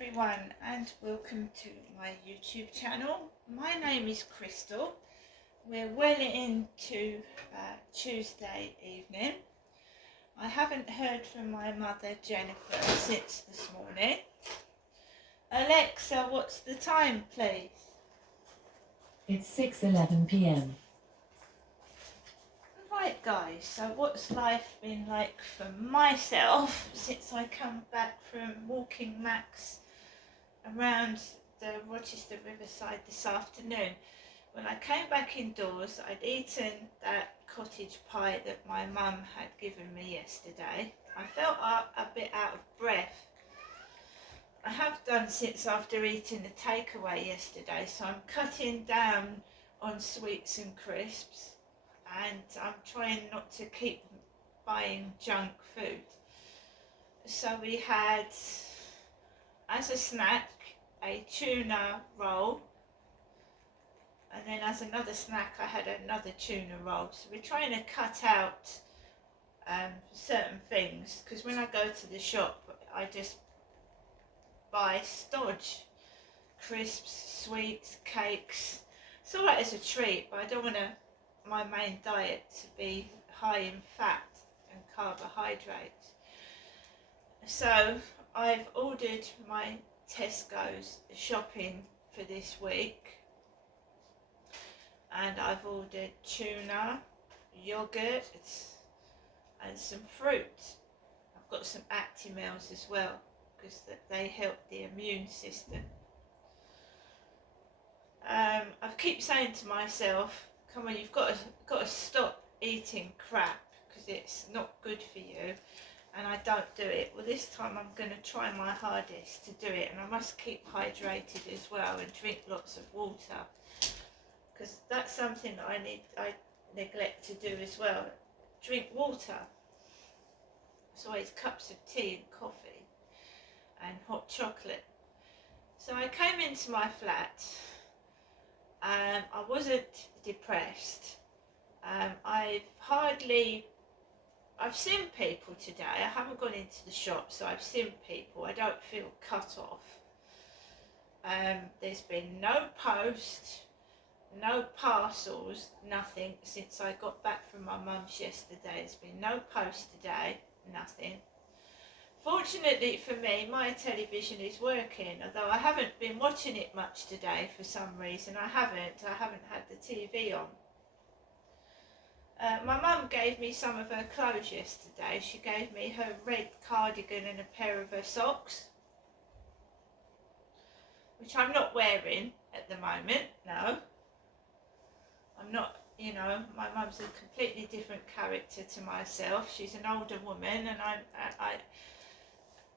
everyone and welcome to my YouTube channel. My name is Crystal. We're well into Tuesday evening. I haven't heard from my mother Jennifer since this morning. Alexa, what's the time please? It's 6:11 p.m. Right guys, so what's life been like for myself since I come back from walking Max around the Rochester Riverside this afternoon? When I came back indoors, I'd eaten that cottage pie that my mum had given me yesterday. I felt a bit out of breath. I have done since after eating the takeaway yesterday, so I'm cutting down on sweets and crisps, and I'm trying not to keep buying junk food. So we had, as a snack, a tuna roll, and then as another snack I had another tuna roll. So we're trying to cut out certain things, because when I go to the shop I just buy stodge, crisps, sweets, cakes. It's alright as a treat, but I don't want my main diet to be high in fat and carbohydrates. So I've ordered my Tesco's shopping for this week, and I've ordered tuna, yogurt and some fruit. I've got some Actimels as well, because they help the immune system. I keep saying to myself, come on, you've got to stop eating crap, because it's not good for you, and I don't do it. Well, this time I'm going to try my hardest to do it, and I must keep hydrated as well and drink lots of water, because that's something that I neglect to do as well. Drink water. It's always cups of tea and coffee and hot chocolate. So I came into my flat. I wasn't depressed. I've seen people today. I haven't gone into the shop, so I've seen people. I don't feel cut off. There's been no post, no parcels, nothing since I got back from my mum's yesterday. There's been no post today, nothing. Fortunately for me, my television is working, although I haven't been watching it much today for some reason. I haven't had the TV on. My mum gave me some of her clothes yesterday. She gave me her red cardigan and a pair of her socks, which I'm not wearing at the moment, no. I'm not, my mum's a completely different character to myself. She's an older woman, and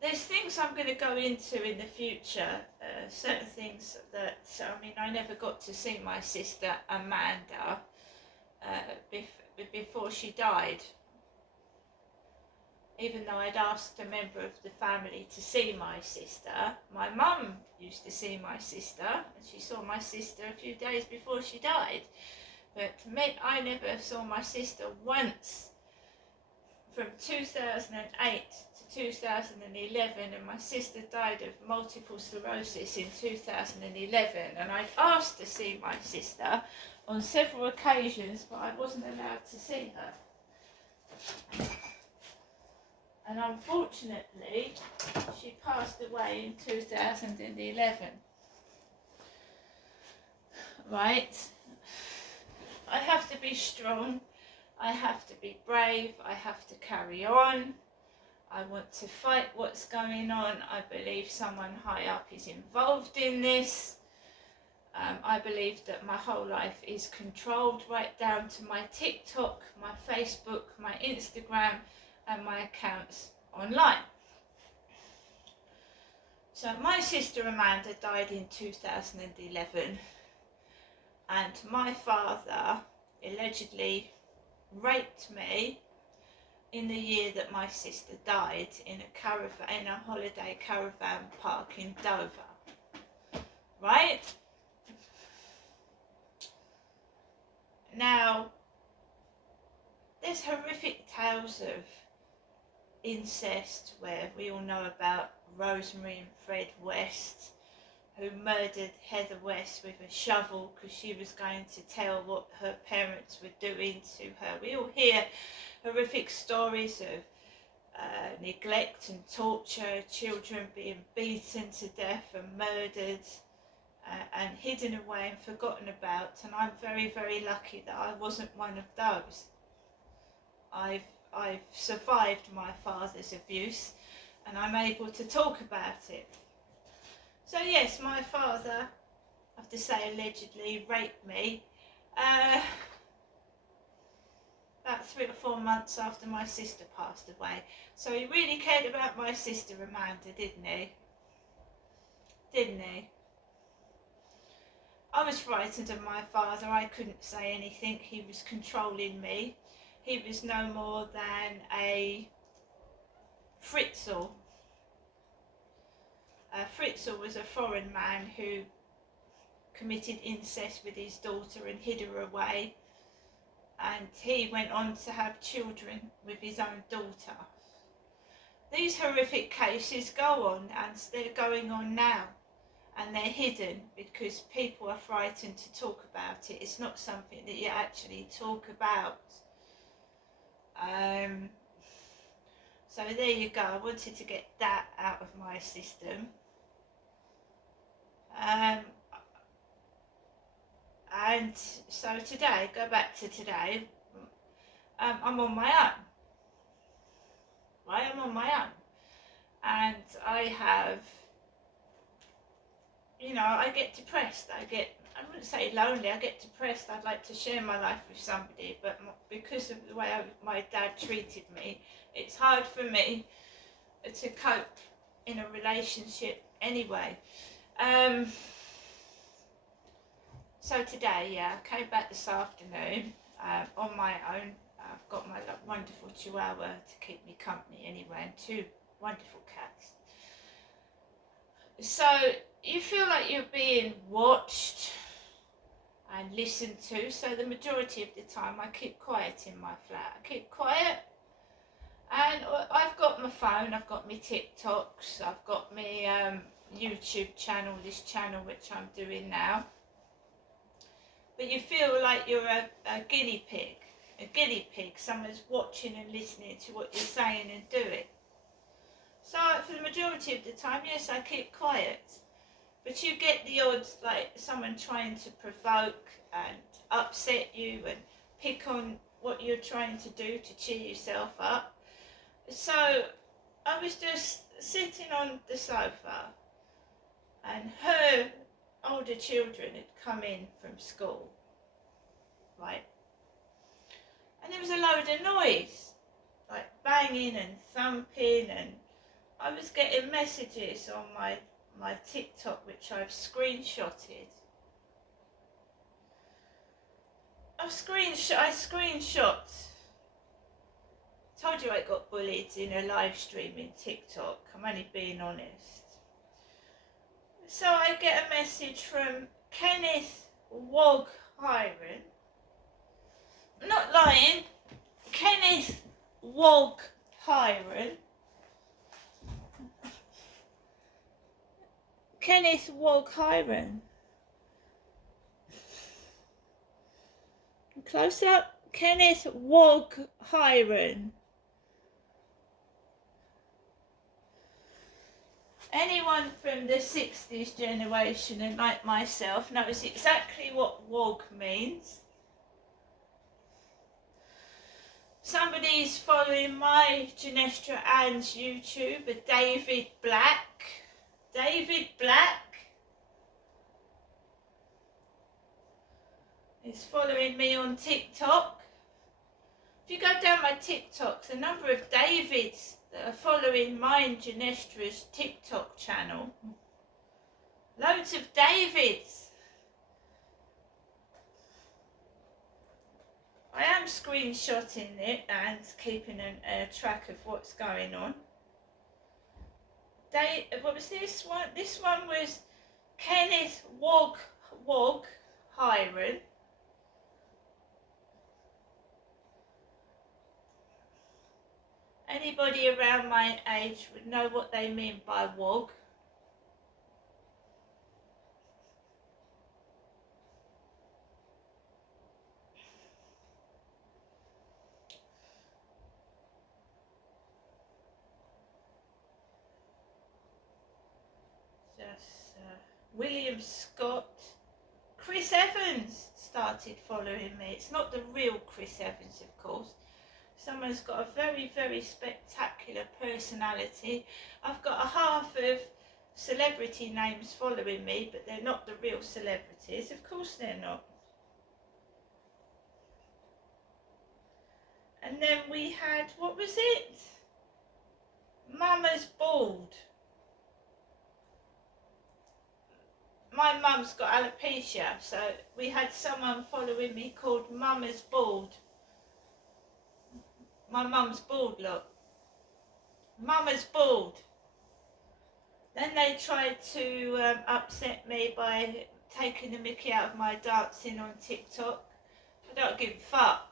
there's things I'm going to go into in the future, certain things that, I never got to see my sister Amanda before she died. Even though I'd asked a member of the family to see my sister, my mum used to see my sister, and she saw my sister a few days before she died. But I never saw my sister once from 2008 to 2011, and my sister died of multiple sclerosis in 2011, and I'd asked to see my sister on several occasions, but I wasn't allowed to see her. And unfortunately, she passed away in 2011. Right? I have to be strong. I have to be brave. I have to carry on. I want to fight what's going on. I believe someone high up is involved in this. I believe that my whole life is controlled, right down to my TikTok, my Facebook, my Instagram, and my accounts online. So my sister Amanda died in 2011, and my father allegedly raped me in the year that my sister died in a holiday caravan park in Dover. Right? Now, there's horrific tales of incest, where we all know about Rosemary and Fred West, who murdered Heather West with a shovel because she was going to tell what her parents were doing to her. We all hear horrific stories of neglect and torture, children being beaten to death and murdered and hidden away and forgotten about, and I'm very, very lucky that I wasn't one of those. I've survived my father's abuse and I'm able to talk about it. So yes, my father, I have to say allegedly, raped me about 3 or 4 months after my sister passed away. So he really cared about my sister Amanda, didn't he? Didn't he? I was frightened of my father. I couldn't say anything. He was controlling me. He was no more than a Fritzl. Fritzl was a foreign man who committed incest with his daughter and hid her away, and he went on to have children with his own daughter. These horrific cases go on, and they're going on now, and they're hidden because people are frightened to talk about it. It's not something that you actually talk about. So there you go. I wanted to get that out of my system. And so today, go back to today, I'm on my own. Right, I'm on my own. And I have, you know, I get depressed. I wouldn't say lonely, I get depressed. I'd like to share my life with somebody, but because of the way my dad treated me, it's hard for me to cope in a relationship anyway. So today, yeah, I came back this afternoon on my own. I've got my wonderful Chihuahua to keep me company anyway, and 2 wonderful cats. So you feel like you're being watched and listened to, so the majority of the time I keep quiet in my flat. I keep quiet, and I've got my phone, I've got my TikToks, I've got my YouTube channel, this channel which I'm doing now. But you feel like you're a guinea pig, someone's watching and listening to what you're saying and doing. So for the majority of the time, yes, I keep quiet. But you get the odds, like someone trying to provoke and upset you and pick on what you're trying to do to cheer yourself up. So I was just sitting on the sofa, and her older children had come in from school, right? And there was a load of noise, like banging and thumping, and I was getting messages on my TikTok which I've screenshotted. I screenshot. Told you I got bullied in a live stream in TikTok. I'm only being honest. So I get a message from Kenneth Wog Hiron. I'm not lying. Kenneth Wog Hiron. Kenneth Wog Hiron. Close up. Kenneth Wog Hiron. Anyone from the 60s generation and like myself knows exactly what wog means. Somebody's following my Genestra Ann's YouTube, a David Black. David Black is following me on TikTok. If you go down my TikTok, the number of Davids that are following mine Genestra's TikTok channel. Loads of Davids. I am screenshotting it and keeping a track of what's going on. What was this one? This one was Kenneth Wog Hiron. Anybody around my age would know what they mean by wog. Just William Scott. Chris Evans started following me. It's not the real Chris Evans, of course. Someone's got a very, very spectacular personality. I've got a half of celebrity names following me, but they're not the real celebrities. Of course they're not. And then we had, what was it? Mama's Bald. My mum's got alopecia, so we had someone following me called Mama's Bald. My mum's bald, look. Mama's bald. Then they tried to upset me by taking the mickey out of my dancing on TikTok. I don't give a fuck.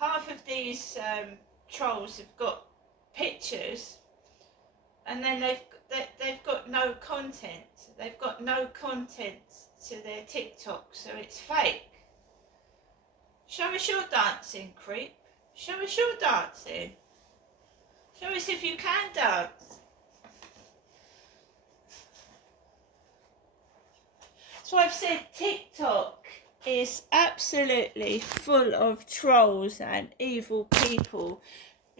Half of these trolls have got pictures, and then they've got no content. They've got no content to their TikTok, so it's fake. Show us your dancing, creep. Show us your dancing. Show us if you can dance. So I've said TikTok is absolutely full of trolls and evil people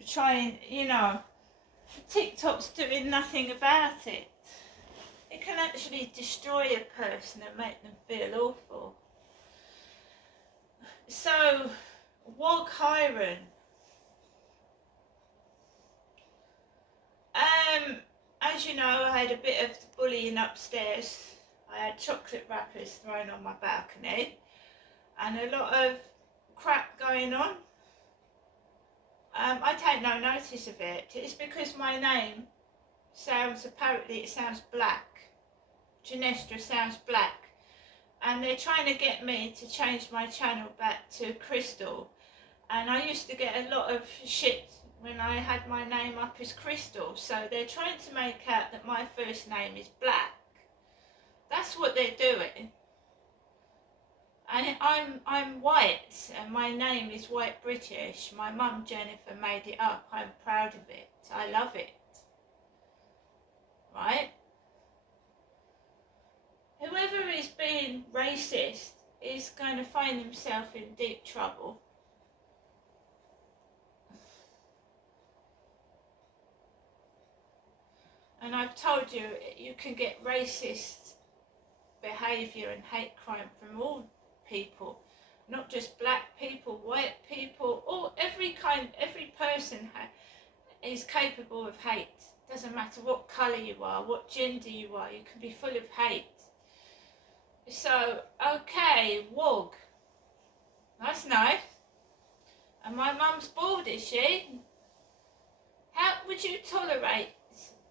trying, TikTok's doing nothing about it. It can actually destroy a person and make them feel awful. So, Wog Hiron. As you know, I had a bit of bullying upstairs. I had chocolate wrappers thrown on my balcony and a lot of crap going on. I take no notice of it. It's because my name sounds black. Ginestra sounds black. And they're trying to get me to change my channel back to Crystal. And I used to get a lot of shit when I had my name up as Crystal. So they're trying to make out that my first name is Black. That's what they're doing. And I'm white, and my name is White British. My mum Jennifer made it up. I'm proud of it. I love it. Right? Whoever is being racist is going to find himself in deep trouble. And I've told you, you can get racist behaviour and hate crime from all people, not just black people, white people, every person is capable of hate. Doesn't matter what colour you are, what gender you are, you can be full of hate. So, okay, Wog. That's nice. And my mum's bald, is she? How would you tolerate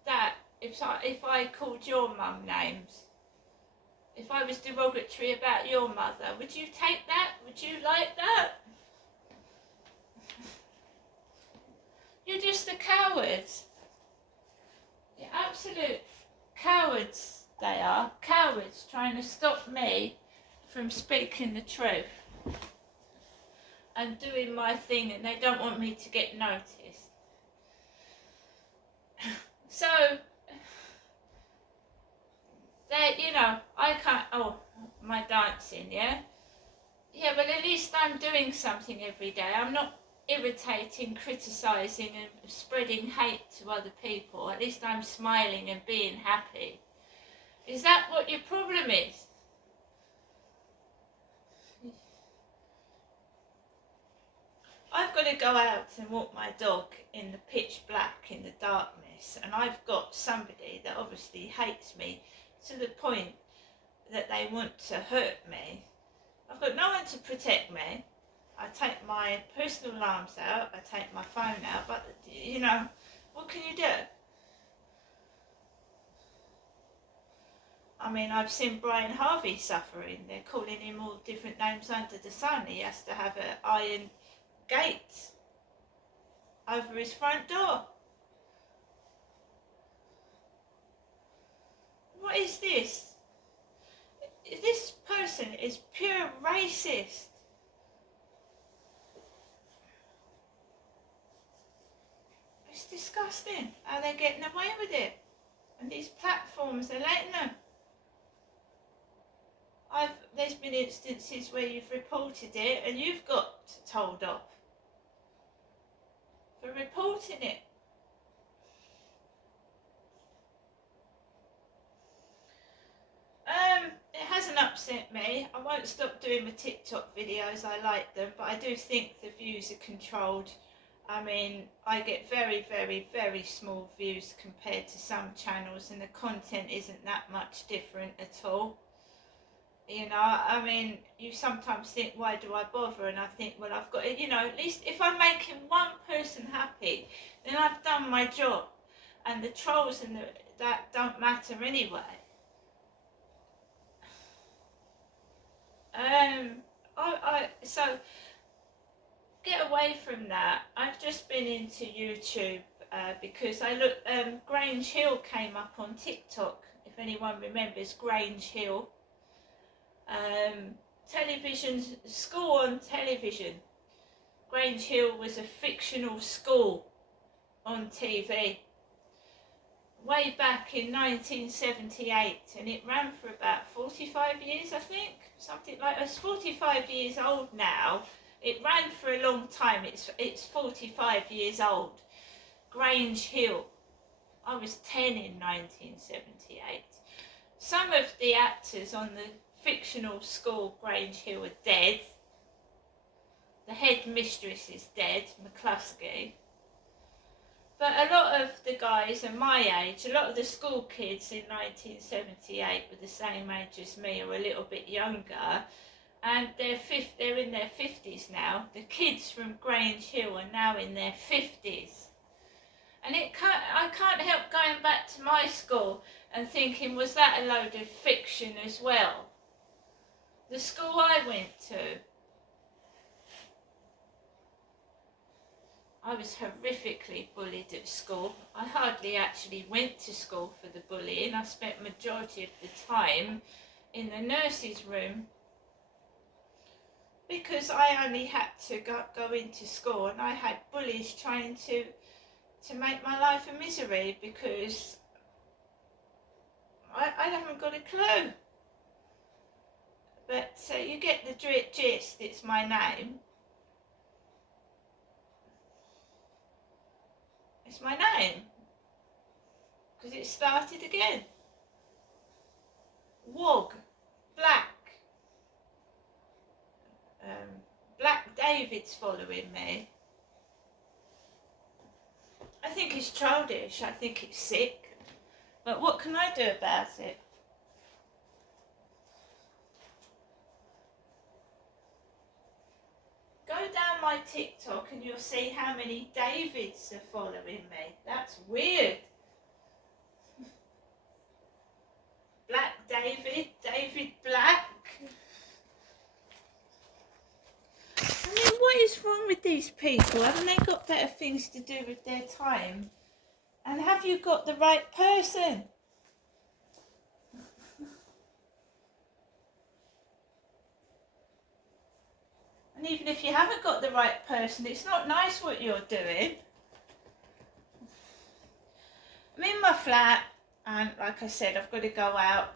that if I called your mum names? If I was derogatory about your mother, would you take that? Would you like that? You're just a coward. You're absolute cowards, they are. Cowards trying to stop me from speaking the truth and doing my thing, and they don't want me to get noticed. So, I can't, my dancing, yeah? Yeah, but at least I'm doing something every day. I'm not irritating, criticising and spreading hate to other people. At least I'm smiling and being happy. Is that what your problem is? I've got to go out and walk my dog in the pitch black, in the darkness, and I've got somebody that obviously hates me to the point that they want to hurt me. I've got no one to protect me. I take my personal alarms out, I take my phone out, but what can you do? I mean, I've seen Brian Harvey suffering. They're calling him all different names under the sun. He has to have an iron gate over his front door. What is this? This person is pure racist. It's disgusting how they're getting away with it. And these platforms are letting them. There's been instances where you've reported it and you've got told off for reporting it. It hasn't upset me. I won't stop doing my TikTok videos. I like them, but I do think the views are controlled. I mean, I get very, very, very small views compared to some channels, and the content isn't that much different at all. You know, I mean, you sometimes think, why do I bother? And I think, well, I've got to, you know, at least if I'm making one person happy, then I've done my job. And the trolls and that don't matter anyway. So get away from that. I've just been into YouTube because I looked. Grange Hill came up on TikTok. If anyone remembers Grange Hill, television school on television. Grange Hill was a fictional school on TV way back in 1978, and it ran for about 45 years, I think, something like that. It's 45 years old now. It ran for a long time. It's 45 years old. Grange Hill. I was 10 in 1978. Some of the actors on the fictional school Grange Hill are dead. The head mistress is dead, McCluskey. But a lot of the guys are my age. A lot of the school kids in 1978 were the same age as me, or a little bit younger. And they're in their 50s now. The kids from Grange Hill are now in their 50s. And I can't help going back to my school and thinking, was that a load of fiction as well? The school I went to, I was horrifically bullied at school. I hardly actually went to school for the bullying. I spent majority of the time in the nurse's room because I only had to go into school, and I had bullies trying to make my life a misery because I haven't got a clue. But you get the gist, it's my name. It's my name. Because it started again. Wog. Black. Black David's following me. I think it's childish. I think it's sick. But what can I do about it? Go down my TikTok and you'll see how many Davids are following me. That's weird. Black David, David Black. I mean, what is wrong with these people? Haven't they got better things to do with their time? And have you got the right person? And even if you haven't got the right person, it's not nice what you're doing. I'm in my flat, and like I said, I've got to go out.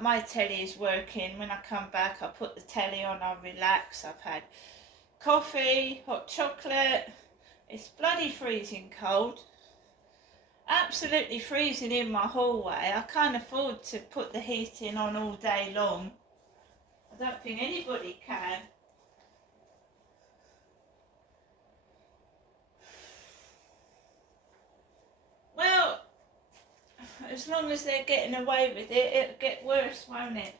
My telly is working. When I come back, I'll put the telly on, I'll relax. I've had coffee, hot chocolate. It's bloody freezing cold. Absolutely freezing in my hallway. I can't afford to put the heating on all day long. I don't think anybody can. Well, as long as they're getting away with it, it'll get worse, won't it?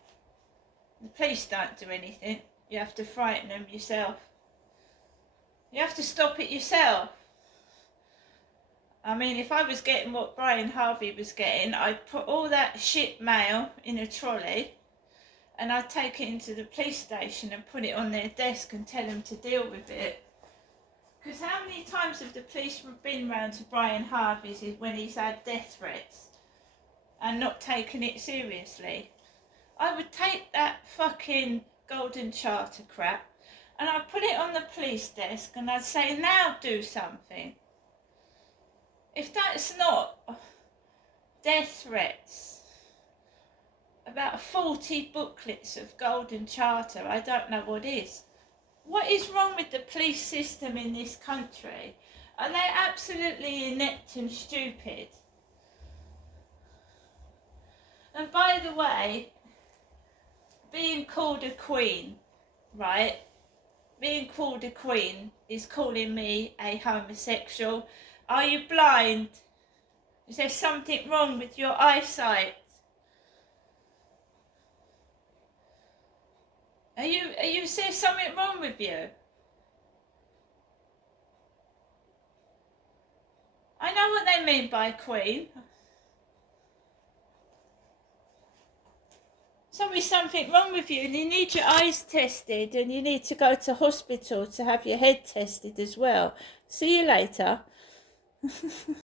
The police don't do anything. You have to frighten them yourself. You have to stop it yourself. I mean, if I was getting what Brian Harvey was getting, I'd put all that shit mail in a trolley and I'd take it into the police station and put it on their desk and tell them to deal with it. Because how many times have the police been round to Brian Harvey's when he's had death threats and not taken it seriously? I would take that fucking Golden Charter crap and I'd put it on the police desk and I'd say, now do something. If that's not death threats, about 40 booklets of Golden Charter, I don't know what is. What is wrong with the police system in this country? Are they absolutely inept and stupid? And by the way, being called a queen, right? Being called a queen is calling me a homosexual. Are you blind? Is there something wrong with your eyesight? Is there something wrong with you? I know what they mean by queen. There's always something wrong with you and you need your eyes tested and you need to go to hospital to have your head tested as well. See you later.